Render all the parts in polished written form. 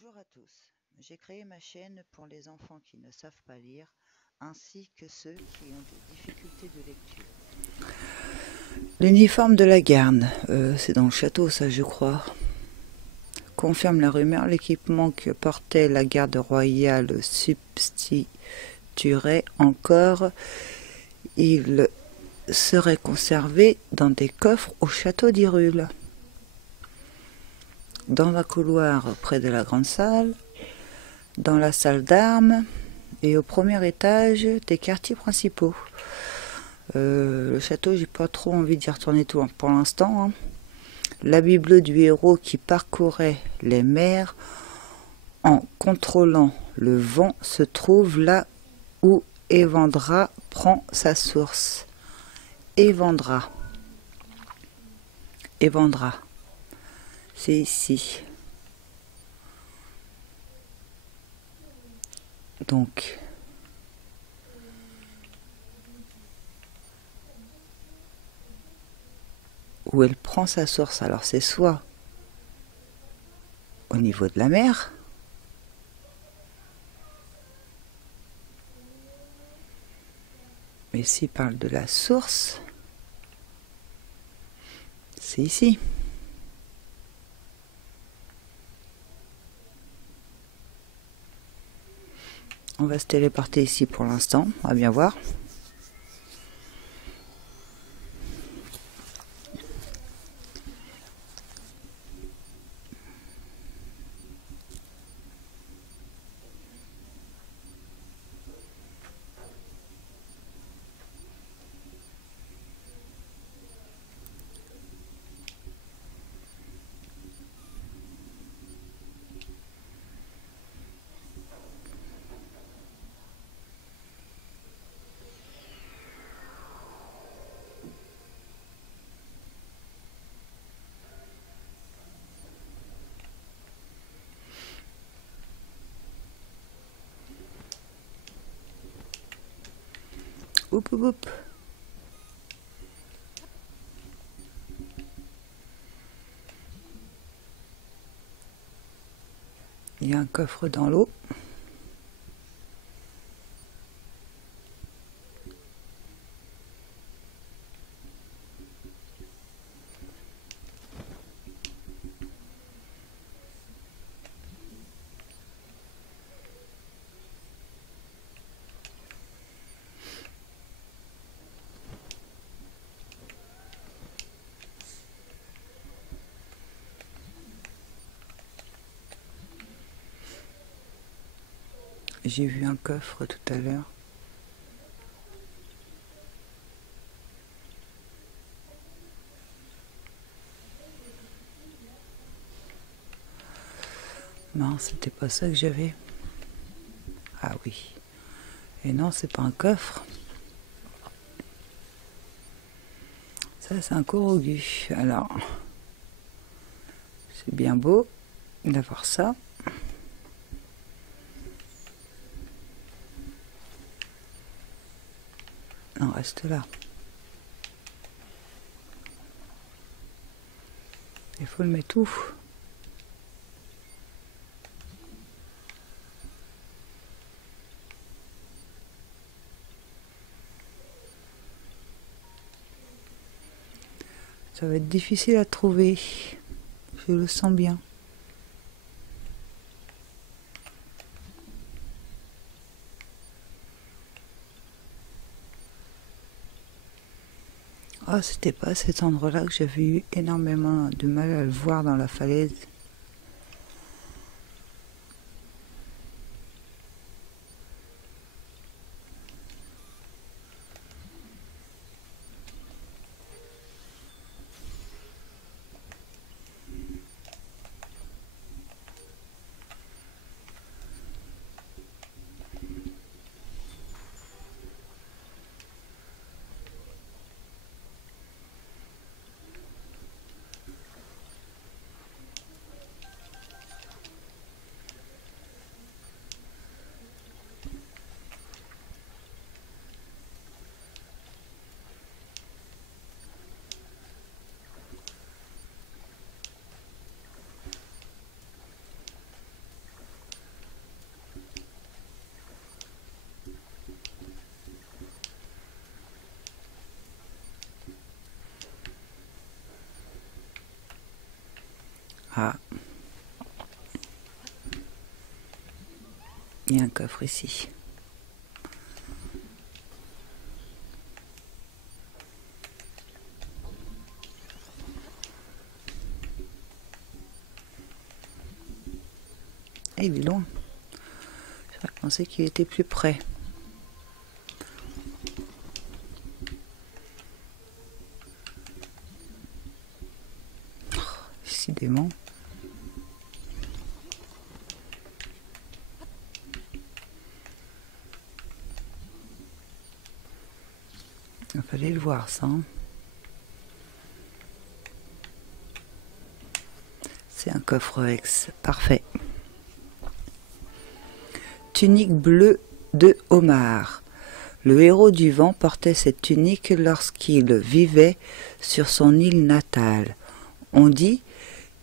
Bonjour à tous, j'ai créé ma chaîne pour les enfants qui ne savent pas lire, ainsi que ceux qui ont des difficultés de lecture. L'uniforme de la garde, c'est dans le château ça je crois. Confirme la rumeur, l'équipement que portait la garde royale substituerait encore. Il serait conservé dans des coffres au château d'Hyrule. Dans un couloir près de la grande salle, dans la salle d'armes et au premier étage des quartiers principaux. Le château, j'ai pas trop envie d'y retourner tout pour l'instant. Hein. L'habit bleu du héros qui parcourait les mers en contrôlant le vent se trouve là où Évandra prend sa source. Évandra. Évandra. C'est ici. Donc, où elle prend sa source. Alors c'est soit au niveau de la mer, mais s'il parle de la source, c'est ici. On va se téléporter ici pour l'instant, on va bien voir. Oup, oup, oup. Il y a un coffre dans l'eau. J'ai vu un coffre tout à l'heure. Non, c'était pas ça que j'avais. Ah oui. Et non, c'est pas un coffre. Ça, c'est un Korogu. Alors, c'est bien beau d'avoir ça. Non, reste là. Il faut le mettre où? Ça va être difficile à trouver. Je le sens bien. Ah, c'était pas à cet endroit-là que j'avais eu énormément de mal à le voir dans la falaise. Ah. Il y a un coffre ici. Et il est loin. J'aurais pensé qu'il était plus près. Oh, décidément. Il fallait le voir, ça. Hein. C'est un coffre ex. Parfait. Tunique bleue de homard. Le héros du vent portait cette tunique lorsqu'il vivait sur son île natale. On dit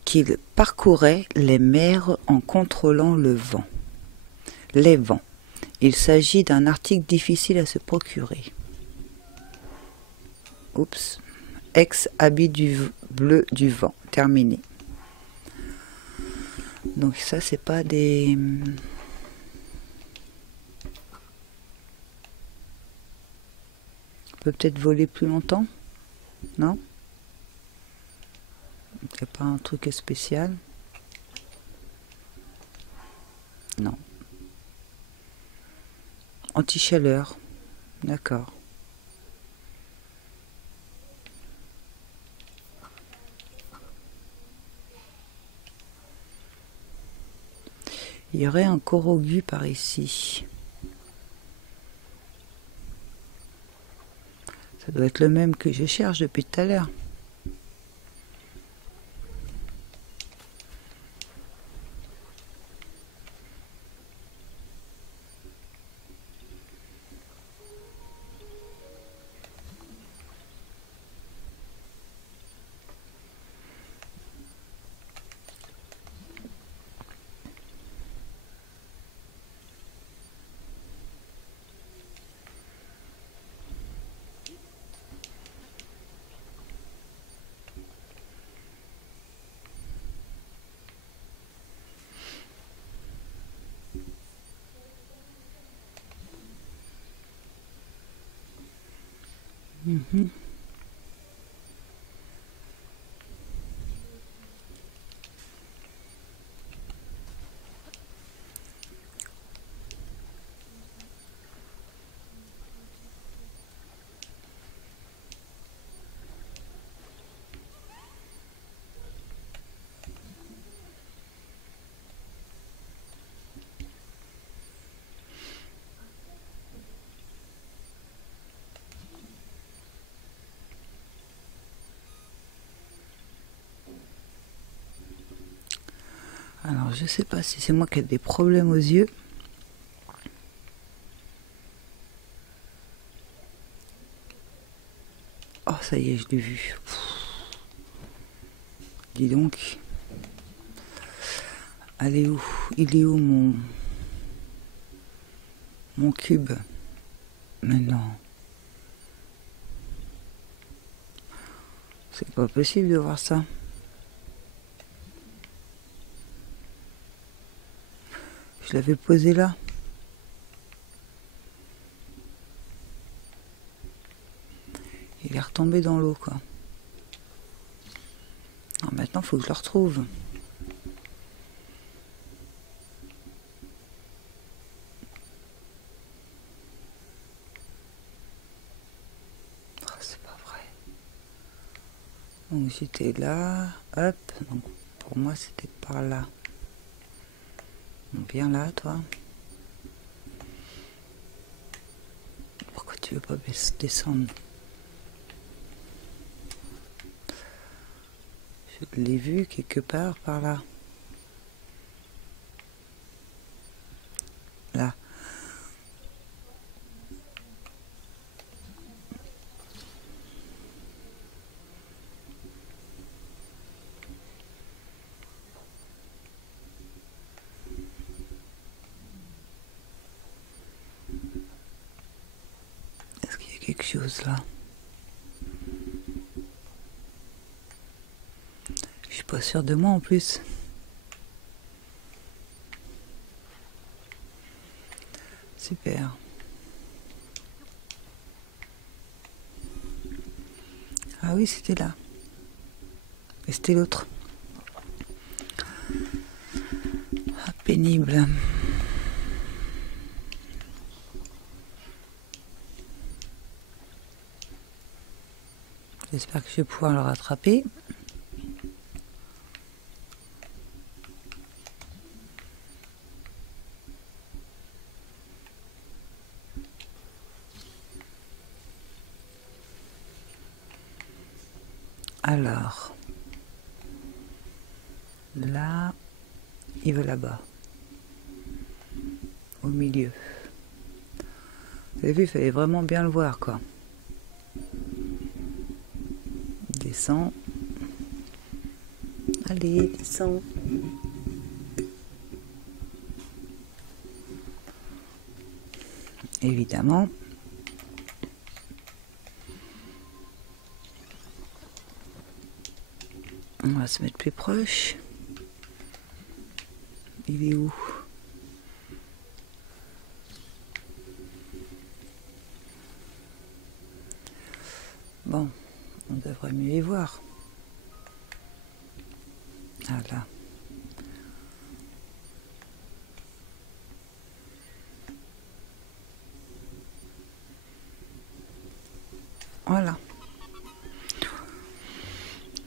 qu'il parcourait les mers en contrôlant le vent. Les vents. Il s'agit d'un article difficile à se procurer. Oups. Ex-habit du bleu du vent. Terminé. Donc ça, c'est pas des... On peut peut-être voler plus longtemps? Non? C'est pas un truc spécial? Non. Anti-chaleur. D'accord. Il y aurait un Korogu par ici. Ça doit être le même que je cherche depuis tout à l'heure. Mhm. Alors, je sais pas si c'est moi qui ai des problèmes aux yeux. Oh, ça y est, je l'ai vu. Dis donc. Allez où? Il est où mon cube? Mais non. C'est pas possible de voir ça. Je l'avais posé là. Il est retombé dans l'eau, quoi. Alors maintenant, il faut que je le retrouve. Oh, c'est pas vrai. Donc j'étais là, hop. Donc pour moi, c'était par là. Donc viens là, toi. Pourquoi tu veux pas descendre? Je l'ai vu quelque part par là. Là. Est-ce qu'il y a quelque chose là? Je suis pas sûr de moi en plus. Super. Ah oui, c'était là. Et c'était l'autre. Ah, pénible. J'espère que je vais pouvoir le rattraper. Alors, là, il va là-bas, au milieu. Vous avez vu, il fallait vraiment bien le voir, quoi. Descends. Allez, descends. Évidemment. On va se mettre plus proche. Il est où? Bon, on devrait mieux y voir. Ah là. Voilà.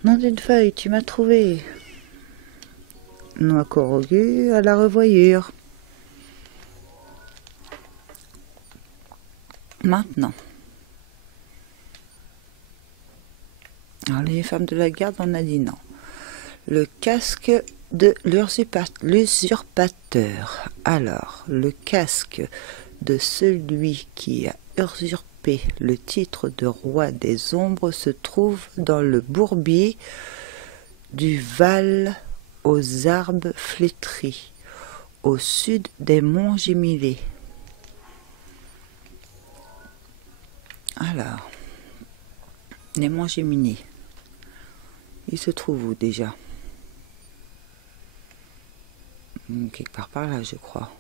Nom d'une feuille, tu m'as trouvé. Noix corrugée à la revoyure. Maintenant. Alors les femmes de la garde, on a dit non. Le casque de l'usurpateur. Alors, le casque de celui qui a usurpé le titre de roi des ombres se trouve dans le bourbier du Val aux arbres flétris, au sud des monts Gémilés. Alors, les monts Gémilés, ils se trouvent où déjà? Quelque part par là, je crois.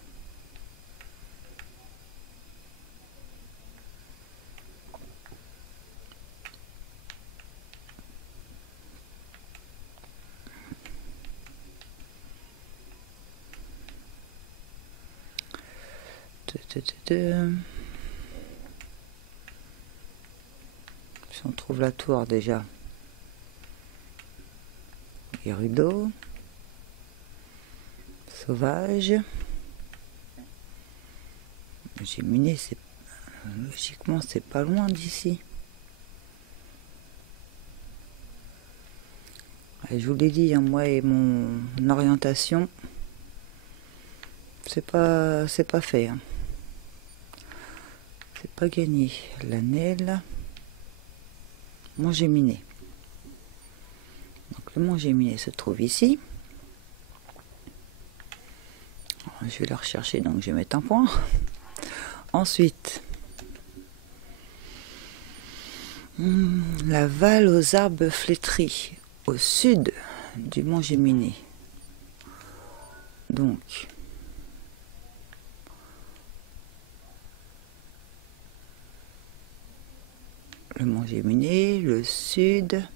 Si on trouve la tour déjà. Les rideaux. Sauvage. Géminé, c'est logiquement c'est pas loin d'ici. Je vous l'ai dit, hein, moi et mon orientation, c'est pas fait. Hein. C'est pas gagné. L'Annelle, Mont Géminé. Donc le Mont Géminé se trouve ici. Alors, je vais le rechercher, donc je vais mettre un point. Ensuite, la Val aux arbres flétris, au sud du Mont Géminé. Donc, le Mont Géminé, le sud.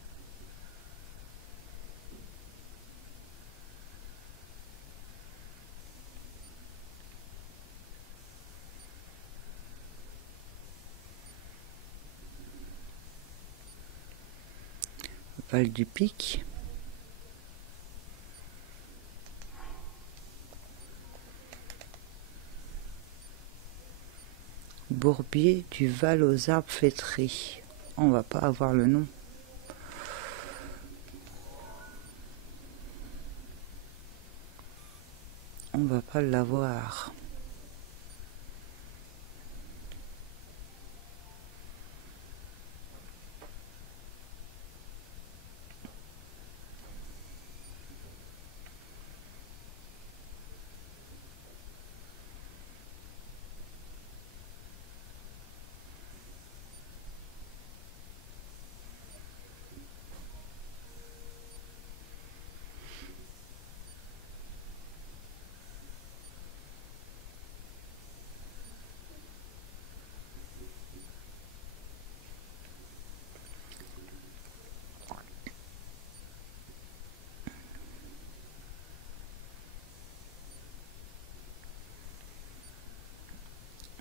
Val du Pic. Bourbier du Val aux arbres flétris. On va pas avoir le nom. On va pas l'avoir.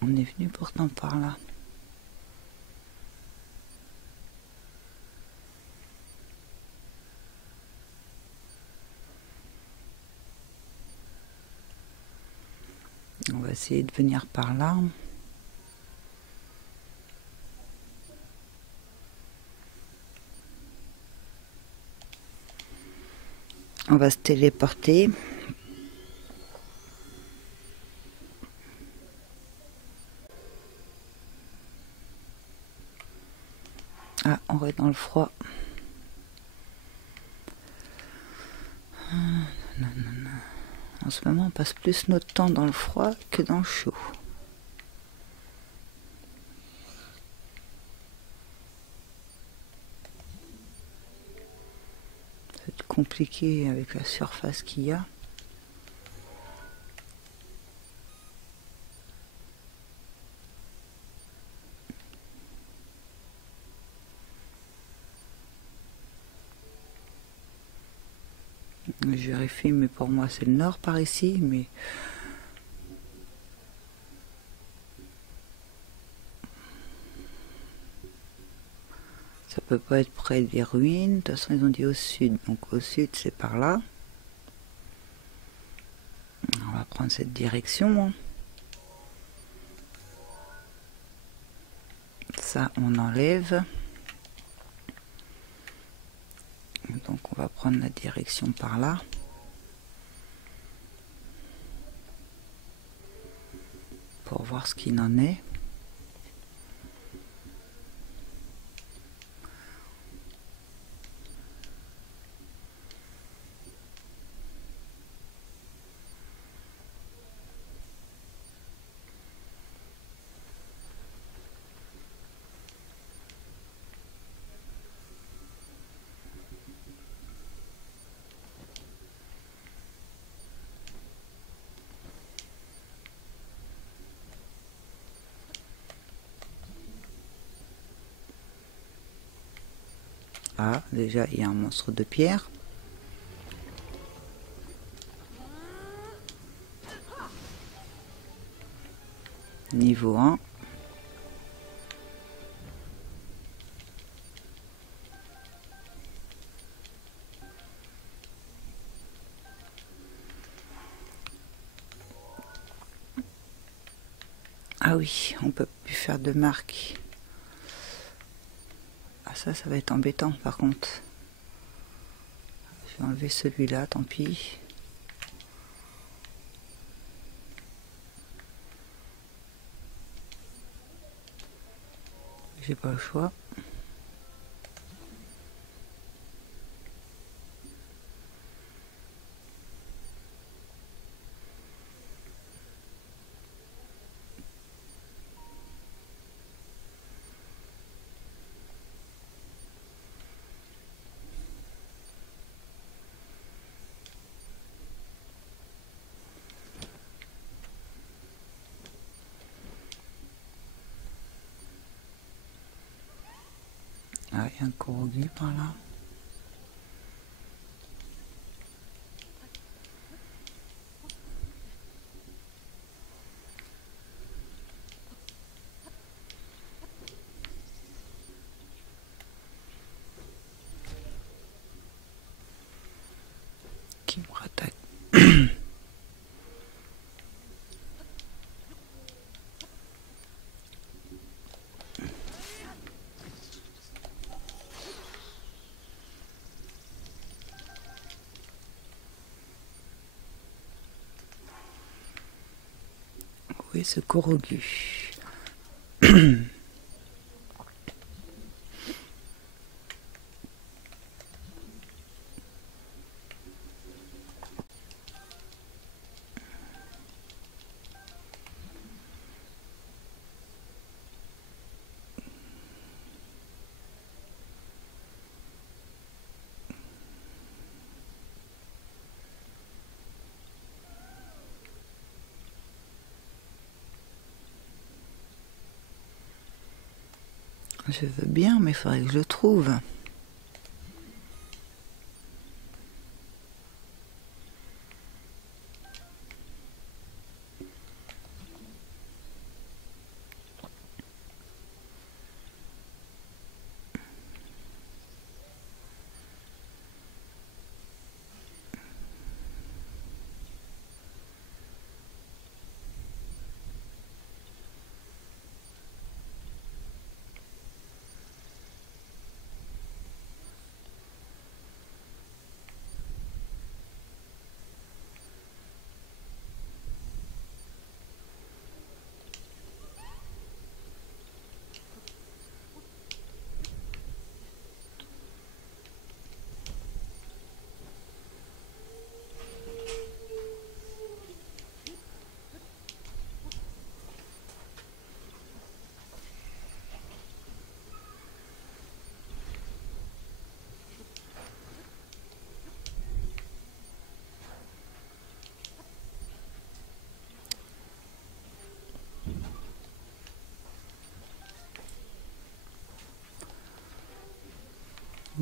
On est venu pourtant par là. On va essayer de venir par là. On va se téléporter. Ah, on va dans le froid. Non. En ce moment, on passe plus notre temps dans le froid que dans le chaud. C'est compliqué avec la surface qu'il y a. Je vérifie, mais pour moi c'est le nord par ici, mais ça peut pas être près des ruines. De toute façon, ils ont dit au sud, donc au sud c'est par là. On va prendre cette direction. Ça, on enlève. Donc on va prendre la direction par là. Pour voir ce qu'il en est. Ah, déjà il y a un monstre de pierre. Niveau 1. Ah oui, on peut plus faire de marque. Ah ça va être embêtant par contre. Je vais enlever celui-là, tant pis. J'ai pas le choix. Ah, il y a un corrogu par là. Qui me rattaque. Oui, ce corrogu. Je veux bien, mais il faudrait que je le trouve.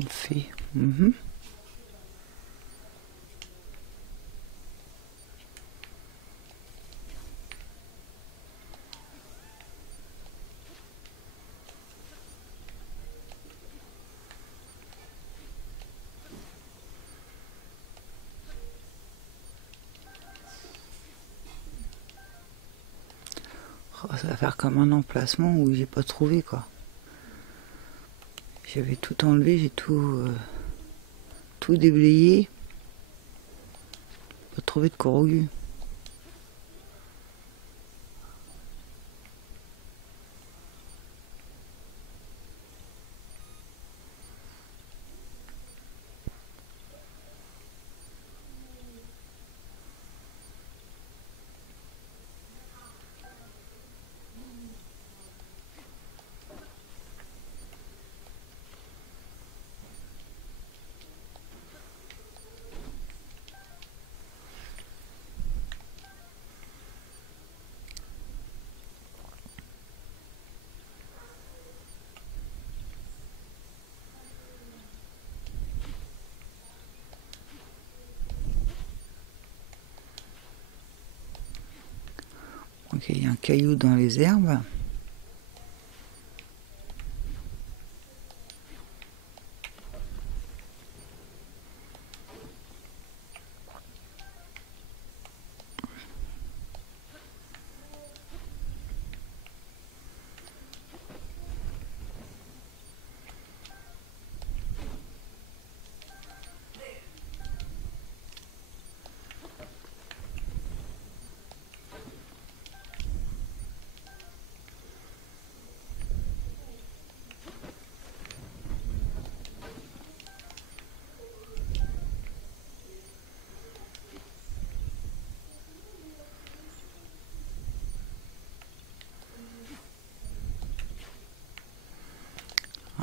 Une fille. Mhm. Oh, ça va faire comme un emplacement où j'ai pas trouvé quoi. J'avais tout enlevé, j'ai tout déblayé. Pas trouvé de courroux. Ok, il y a un caillou dans les herbes.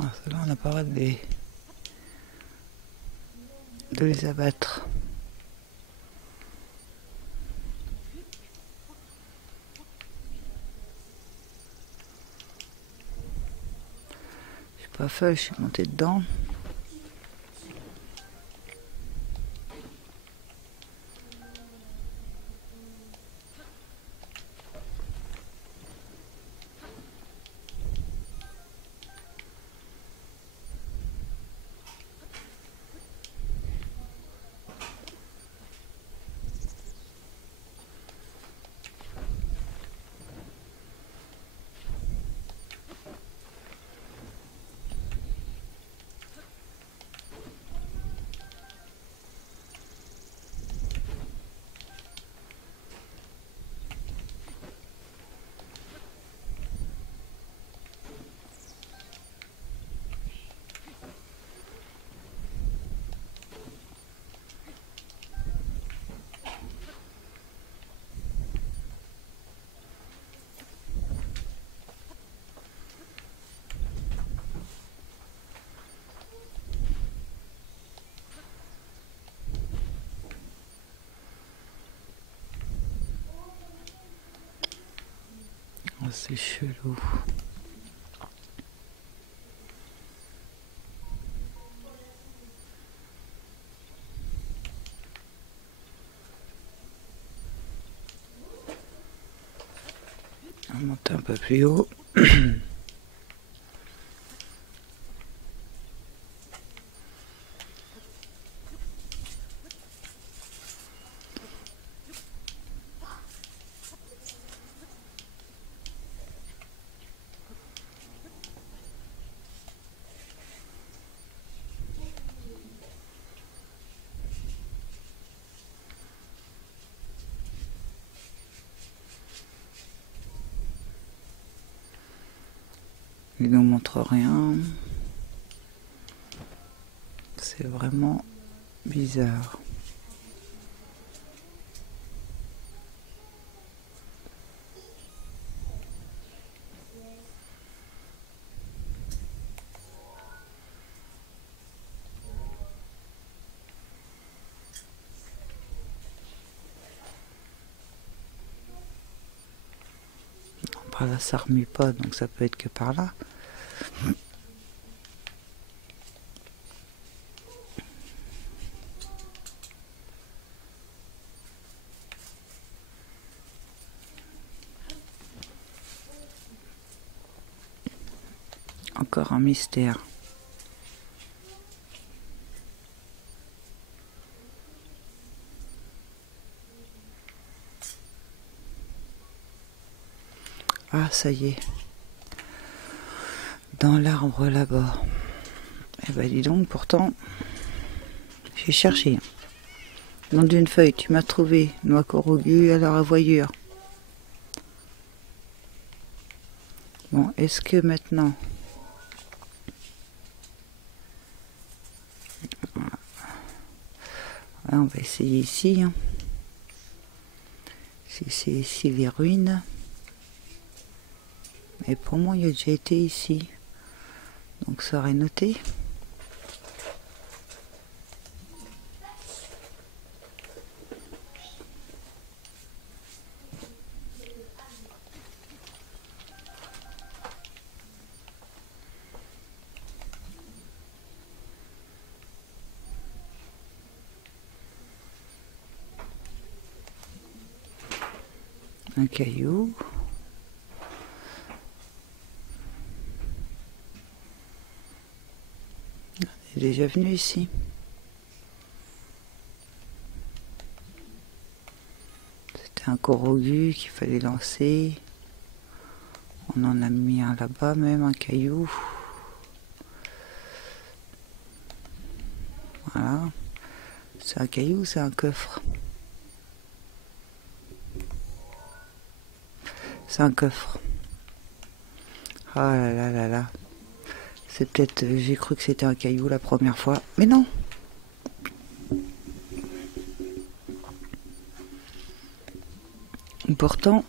Ah, ceux-là, on n'a pas le droit de les abattre. Je suis pas folle, je suis montée dedans. Oh, c'est chelou. On va monter un peu plus haut. Il nous montre rien. C'est vraiment bizarre. Par là, ça remue pas, donc ça peut être que par là. Encore un mystère. Ah, ça y est. Dans l'arbre là-bas. Eh ben dis donc, pourtant, j'ai cherché. Nom d'une feuille, tu m'as trouvé. Noix corrugue à la revoyure. Bon, est-ce que maintenant... Ah, on va essayer ici. Hein. Si c'est ici les ruines. Mais pour moi, il a déjà été ici. Donc ça aurait noté. Un caillou. On est déjà venu ici. C'était un corrogu qu'il fallait lancer. On en a mis un là-bas même, un caillou. Voilà. C'est un caillou, c'est un coffre. C'est un coffre. Oh là là là là. C'est peut-être... J'ai cru que c'était un caillou la première fois. Mais non. Pourtant,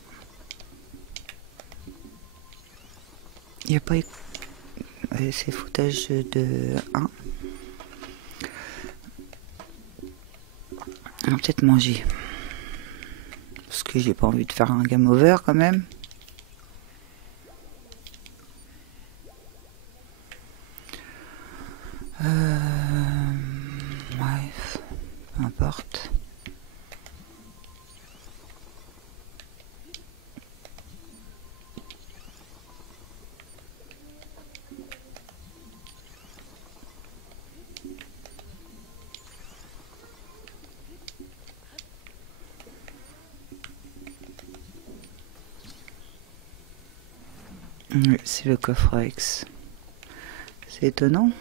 il n'y a pas... C'est foutage de 1. On va peut-être manger. Parce que j'ai pas envie de faire un game over quand même. Bref, peu importe. Oui, c'est le coffre X. C'est étonnant.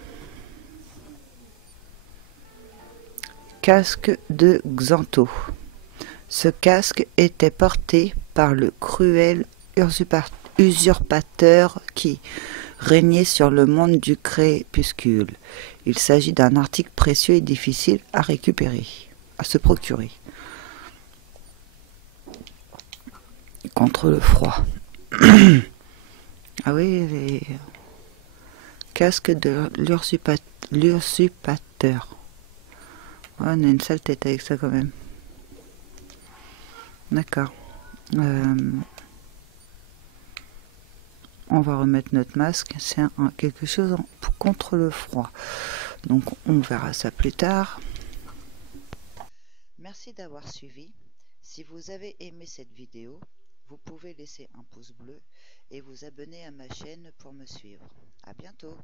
Casque de Xanto. Ce casque était porté par le cruel usurpateur qui régnait sur le monde du crépuscule. Il s'agit d'un article précieux et difficile à récupérer, à se procurer. Contre le froid. Ah oui, les casques de l'usurpateur. Ouais, on a une sale tête avec ça quand même. D'accord. On va remettre notre masque. C'est quelque chose contre le froid. Donc on verra ça plus tard. Merci d'avoir suivi. Si vous avez aimé cette vidéo, vous pouvez laisser un pouce bleu et vous abonner à ma chaîne pour me suivre. À bientôt.